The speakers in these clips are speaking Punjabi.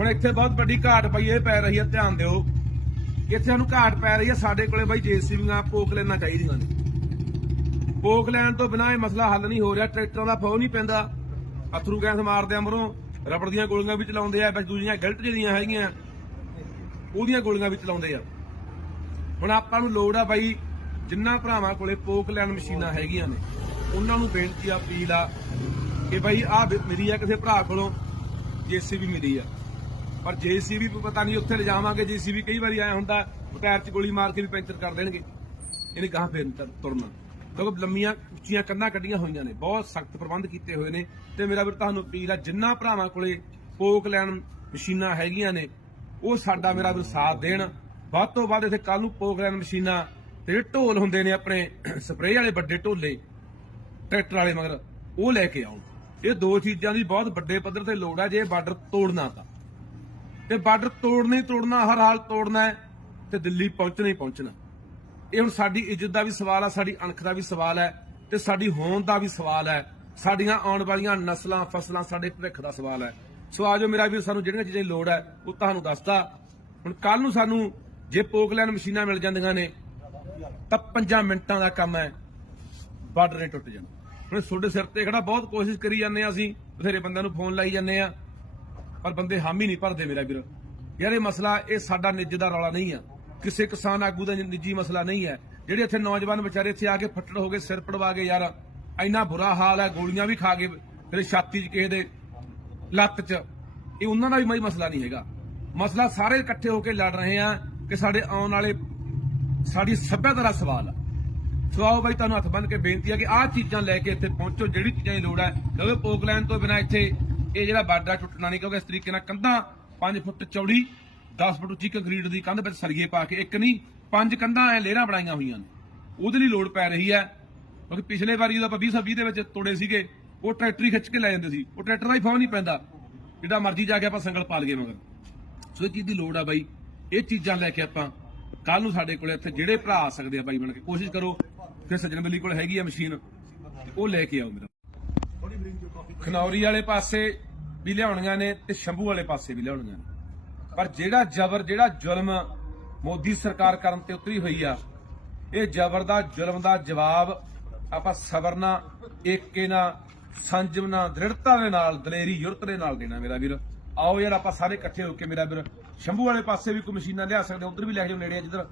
ਹੁਣ ਇੱਥੇ ਬਹੁਤ ਵੱਡੀ ਘਾਟ ਪਈ ਇਹ ਪੈ ਰਹੀ ਹੈ, ਧਿਆਨ ਦਿਓ। ਇੱਥੇ ਸਾਨੂੰ ਘਾਟ ਪੈ ਰਹੀ ਹੈ, ਸਾਡੇ ਕੋਲੇ ਬਾਈ ਜੇਸੀਬੀਆਂ, ਪੋਕ ਲੈਣਾ ਚਾਹੀਦੀਆਂ ਨੇ। ਪੋਕ ਲੈਣ ਤੋਂ ਬਿਨਾਂ ਇਹ ਮਸਲਾ ਹੱਲ ਨਹੀਂ ਹੋ ਰਿਹਾ, ਟਰੈਕਟਰਾਂ ਦਾ ਫੋ ਨਹੀਂ ਪੈਂਦਾ। ਅਥਰੂ ਗੈਸ ਮਾਰਦੇ ਆ ਮਰੋਂ, ਰਬੜ ਦੀਆਂ ਗੋਲੀਆਂ ਵੀ ਚਲਾਉਂਦੇ ਆ, ਬਸ ਦੂਜੀਆਂ ਗਿਲਟ ਜਿਹੜੀਆਂ ਹੈਗੀਆਂ, ਉਹਦੀਆਂ ਗੋਲੀਆਂ ਵੀ ਚਲਾਉਂਦੇ ਆ। ਹੁਣ ਆਪਾਂ ਨੂੰ ਲੋੜ ਆ ਬਾਈ, ਜਿੰਨਾ ਭਰਾਵਾਂ ਕੋਲੇ ਪੋਕ ਲੈਣ ਮਸ਼ੀਨਾਂ ਹੈਗੀਆਂ ਨੇ, ਉਹਨਾਂ ਨੂੰ ਬੇਨਤੀ ਆ, ਅਪੀਲ ਆ, ਕਿ ਬਾਈ ਆਹ ਮਿਲੀ ਆ ਕਿਸੇ ਭਰਾ ਕੋਲੋਂ, ਜੇਸੀਬੀ ਮਿਲੀ ਆ। ਪਰ ਜੇਸੀਬੀ ਪਤਾ ਨਹੀਂ ਉੱਥੇ ਲਿਜਾਵਾਂਗੇ, ਜੇਸੀਬੀ ਕਈ ਵਾਰੀ ਆਇਆ ਹੁੰਦਾ ਟਾਇਰ 'ਚ ਗੋਲੀ ਮਾਰ ਕੇ ਵੀ ਪੈਂਚਰ ਕਰ ਦੇਣਗੇ। ਇਹਨੇ ਗਾਂ ਫੇਰ ਨੀ ਤੁਰਨਾ। ਕਿਉਂਕਿ ਲੰਮੀਆਂ, ਉੱਚੀਆਂ ਕੰਨਾਂ ਕੱਢੀਆਂ ਹੋਈਆਂ ਨੇ, ਬਹੁਤ ਸਖਤ ਪ੍ਰਬੰਧ ਕੀਤੇ ਹੋਏ ਨੇ। ਤੇ ਮੇਰਾ ਵੀਰ, ਤੁਹਾਨੂੰ ਅਪੀਲ ਆ, ਜਿੰਨਾ ਭਰਾਵਾਂ ਕੋਲੇ ਪੋਕ ਲੈਣ ਮਸ਼ੀਨਾਂ ਹੈਗੀਆਂ ਨੇ, ਉਹ ਸਾਡਾ ਮੇਰਾ ਵੀਰ ਸਾਥ ਦੇਣ। ਵੱਧ ਤੋਂ ਵੱਧ ਇੱਥੇ ਕੱਲ ਨੂੰ ਪੋਕ ਲੈਣ ਮਸ਼ੀਨਾਂ ਤੇ ਢੋਲ ਹੁੰਦੇ ਨੇ ਆਪਣੇ, ਸਪਰੇਅ ਵਾਲੇ ਵੱਡੇ ਢੋਲੇ, ਟਰੈਕਟਰ ਵਾਲੇ ਮਗਰ, ਉਹ ਲੈ ਕੇ ਆਉਣ ਇਹ ਦੋ ਚੀਜ਼ਾਂ ਦੀ ਬਹੁਤ ਵੱਡੇ ਪੱਧਰ ਤੇ ਲੋੜ ਆ, ਜੇ ਬਾਰਡਰ ਤੋੜਨਾ ਤਾਂ। ਤੇ ਬਾਰਡਰ ਤੋੜਨਾ ਹੀ ਤੋੜਨਾ, ਹਰ ਹਾਲ ਤੋੜਨਾ ਹੈ ਤੇ ਦਿੱਲੀ ਪਹੁੰਚਣਾ ਹੀ ਪਹੁੰਚਣਾ। ਇਹ ਹੁਣ ਸਾਡੀ ਇੱਜ਼ਤ ਦਾ ਵੀ ਸਵਾਲ ਹੈ ਸਾਡੀ ਅਣਖ ਦਾ ਵੀ ਸਵਾਲ ਹੈ ਤੇ ਸਾਡੀ ਹੋਂਦ ਦਾ ਵੀ ਸਵਾਲ ਹੈ। ਸਾਡੀਆਂ ਆਉਣ ਵਾਲੀਆਂ ਨਸਲਾਂ, ਫਸਲਾਂ ਸਾਡੇ ਭਵਿੱਖ ਦਾ ਸਵਾਲ ਹੈ। ਸੋ ਆਜੋ ਮੇਰਾ ਵੀ ਸਾਨੂੰ ਜਿਹੜੀਆਂ ਚੀਜ਼ਾਂ ਦੀ ਲੋੜ ਹੈ, ਉਹ ਤੁਹਾਨੂੰ ਦੱਸਦਾ। ਹੁਣ ਕੱਲ ਨੂੰ ਸਾਨੂੰ ਜੇ ਪੋਕ ਮਸ਼ੀਨਾਂ ਮਿਲ ਜਾਂਦੀਆਂ ਨੇ, ਤਾਂ 5 ਮਿੰਟਾਂ ਦਾ ਕੰਮ ਹੈ, ਬਾਰਡਰ ਨੇ ਟੁੱਟ ਜਾਣਾ। ਹੁਣ ਤੁਹਾਡੇ ਸਿਰ ਤੇ ਖੜਾ ਬਹੁਤ ਕੋਸ਼ਿਸ਼ ਕਰੀ ਜਾਂਦੇ ਆ ਅਸੀਂ, ਬਥੇਰੇ ਬੰਦਿਆਂ ਨੂੰ ਫੋਨ ਲਾਈ ਜਾਂਦੇ ਆ ਪਰ ਬੰਦੇ ਹਾਮੀ ਨਹੀਂ ਭਰਦੇ ਮੇਰਾ ਵੀਰ। ਯਾਰ ਇਹ ਮਸਲਾ, ਇਹ ਸਾਡਾ ਨਿੱਜ ਦਾ ਰੌਲਾ ਨਹੀਂ ਆ। ਕਿਸੇ ਕਿਸਾਨ ਆਗੂ ਦਾ ਨਿੱਜੀ ਮਸਲਾ ਨਹੀਂ ਹੈ ਜਿਹੜੇ ਇੱਥੇ ਨੌਜਵਾਨ ਵਿਚਾਰੇ ਇੱਥੇ ਆ ਕੇ ਫੱਟੜ ਹੋ ਗਏ, ਸਿਰ ਪੜਵਾ ਗਏ ਯਾਰ, ਇੰਨਾ ਬੁਰਾ ਹਾਲ ਹੈ, ਗੋਲੀਆਂ ਵੀ ਖਾ ਗਏ ਤੇਰੇ ਛਾਤੀ 'ਚ ਕਿਸੇ ਦੇ ਲੱਤ 'ਚ। ਇਹ ਉਹਨਾਂ ਦਾ ਵੀ ਮਈ ਮਸਲਾ ਨਹੀਂ ਹੈਗਾ। ਮਸਲਾ ਸਾਰੇ ਇਕੱਠੇ ਹੋ ਕੇ ਲੜ ਰਹੇ ਆ ਕਿ ਸਾਡੇ ਆਉਣ ਵਾਲੇ, ਸਾਡੀ ਸੱਭਿਅਤਾ ਦਾ ਸਵਾਲ ਆ। ਸੋ ਆਓ ਬਾਈ, ਤੁਹਾਨੂੰ ਹੱਥ ਬੰਨ ਕੇ ਬੇਨਤੀ ਆ ਕਿ ਆਹ ਚੀਜ਼ਾਂ ਲੈ ਕੇ ਇੱਥੇ ਪਹੁੰਚੋ। ਜਿਹੜੀ ਚੀਜ਼ਾਂ ਦੀ ਲੋੜ ਹੈ, ਕਿਉਂਕਿ ਪੋਕਲੈਂਡ ਤੋਂ ਬਿਨਾ ਇੱਥੇ ਇਹ ਜਿਹੜਾ ਬਾਰਡਰ ਟੁੱਟਣਾ ਨਹੀਂ, ਕਿਉਂਕਿ ਇਸ ਤਰੀਕੇ ਨਾਲ ਕੰਧਾਂ 5 ਫੁੱਟ ਚੌੜੀ 10 ਫੁੱਟ ਉੱਚੀ ਕੰਕਰੀਟ ਦੀ ਕੰਧ ਵਿੱਚ ਸਰੀਏ ਪਾ ਕੇ ਇੱਕ ਨਹੀਂ, ਪੰਜ ਕੰਧਾਂ ਐ ਲੇਰਾਂ ਬਣਾਈਆਂ ਹੋਈਆਂ ਨੇ। ਉਹਦੇ ਲਈ ਲੋੜ ਪੈ ਰਹੀ ਹੈ, ਕਿਉਂਕਿ ਪਿਛਲੇ ਵਾਰੀ ਜਦੋਂ ਆਪਾਂ 2020 ਦੇ ਵਿੱਚ ਤੋੜੇ ਸੀਗੇ, ਉਹ ਟਰੈਕਟਰ ਹੀ ਖਿੱਚ ਕੇ ਲੈ ਜਾਂਦੇ ਸੀ। ਉਹ ਟਰੈਕਟਰ ਦਾ ਹੀ ਫੋਨ ਨਹੀਂ ਪੈਂਦਾ। ਜਿਹੜਾ ਮਰਜ਼ੀ ਜਾ ਕੇ ਆਪਾਂ ਸੰਗਲ ਪਾ ਲਈਏ ਮਗਰ। ਸੋ ਇਹ ਚੀਜ਼ ਦੀ ਲੋੜ ਆ ਬਾਈ। ਇਹ ਚੀਜ਼ਾਂ ਲੈ ਕੇ ਆਪਾਂ ਕੱਲ ਨੂੰ ਸਾਡੇ ਕੋਲੇ ਇੱਥੇ ਜਿਹੜੇ ਭਰਾ ਆ ਸਕਦੇ ਆ ਬਾਈ ਬਣ ਕੇ, ਕੋਸ਼ਿਸ਼ ਕਰੋ, ਫਿਰ ਸੱਜਣ ਬੱਲੀ ਕੋਲ ਹੈਗੀ ਆ ਮਸ਼ੀਨ, ਉਹ ਲੈ ਕੇ ਆਓ ਮੇਰਾ। ਖਨੌਰੀ ਵਾਲੇ ਪਾਸੇ ਵੀ ਲਿਆਉਣੀਆਂ ਨੇ ਤੇ ਸ਼ੰਭੂ ਵਾਲੇ ਪਾਸੇ ਵੀ ਲਿਆਉਣੀਆਂ ਨੇ। ਪਰ ਜਿਹੜਾ ਜ਼ਬਰ, ਜਿਹੜਾ ਜ਼ੁਲਮ ਮੋਦੀ ਸਰਕਾਰ ਕਰਨ ਤੇ ਉਤਰੀ ਹੋਈ ਆ, ਇਹ ਜ਼ਬਰ ਦਾ ਜ਼ੁਲਮ ਦਾ ਜਵਾਬ ਆਪਾਂ ਸਬਰ ਨਾਲ ਏਕੇ ਨਾਲ ਸੰਜਮ ਨਾਲ ਦ੍ਰਿੜਤਾ ਦੇ ਨਾਲ, ਦਲੇਰੀ ਯੁਰਤ ਦੇ ਨਾਲ ਦੇਣਾ ਮੇਰਾ ਵੀਰ। ਆਓ ਯਾਰ ਆਪਾਂ ਸਾਰੇ ਇਕੱਠੇ ਹੋ ਕੇ ਮੇਰਾ ਵੀਰ, ਸ਼ੰਭੂ ਵਾਲੇ ਪਾਸੇ ਵੀ ਕੋਈ ਮਸ਼ੀਨਾਂ ਲਿਆ ਸਕਦੇ ਉਧਰ ਵੀ ਲੈ ਕੇ ਨੇੜੇ ਆ ਜਿੱਧਰ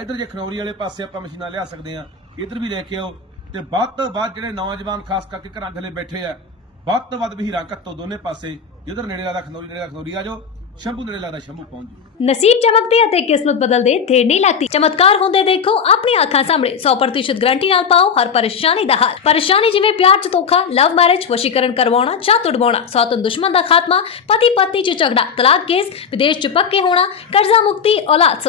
ਇਧਰ ਜੇ ਖਨੌਰੀ ਵਾਲੇ ਪਾਸੇ ਆਪਾਂ ਮਸ਼ੀਨਾਂ ਲਿਆ ਸਕਦੇ ਆ ਇਧਰ ਵੀ ਲੈ ਕੇ ਆਓ। ਤੇ ਵੱਧ ਤੋਂ ਵੱਧ ਜਿਹੜੇ ਨੌਜਵਾਨ, ਖਾਸ ਕਰਕੇ ਘਰਾਂ ਥੱਲੇ ਬੈਠੇ ਆ ਵੱਧ ਤੋਂ ਵੱਧ ਵਹੀਰਾਂ ਘੱਤੋ ਦੋਨੇ ਪਾਸੇ ਜਿੱਧਰ ਨੇੜੇ ਲੱਗਦਾ ਖਨੌਰੀ, ਨੇੜੇ ਲੱਗਦਾ ਖਨੌਰੀ ਆ ਜਾਓ, ਸ਼ੰਭੂ ਨੇੜੇ ਲੱਗਦਾ ਸ਼ੰਭੂ, ਪਹੁੰਚ ਜਾਓ। ਨਸੀਬ ਚਮਕਦੇ ਅਤੇ ਕਿਸਮਤ ਬਦਲਦੇ ਦੇਰ ਨਹੀਂ ਲੱਗਦੀ। ਚਮਤਕਾਰ ਹੁੰਦੇ ਦੇਖੋ ਆਪਣੀ ਅੱਖਾਂ ਸਾਹਮਣੇ। 100% ਗਾਰੰਟੀ ਨਾਲ ਪਾਓ ਹਰ ਪਰੇਸ਼ਾਨੀ ਦਾ ਹੱਲ। ਪਰੇਸ਼ਾਨੀ ਜਿਵੇਂ ਪਿਆਰ ਚ ਧੋਖਾ ਲਵ ਮੈਰਿਜ ਵਸ਼ੀਕਰਨ ਕਰਵਾਉਣਾ ਚਾਹ ਤੁੜਵਾਉਣਾ। ਸੌਤਨ ਦੁਸ਼ਮਣ ਦਾ ਖਾਤਮਾ ਪਤੀ ਪਤਨੀ ਚ ਝਗੜਾ, ਤਲਾਕ ਕੇਸ, ਵਿਦੇਸ਼ ਚ ਪੱਕੇ ਹੋਣਾ, ਕਰਜ਼ਾ ਮੁਕਤੀ, ਔਲਾਦ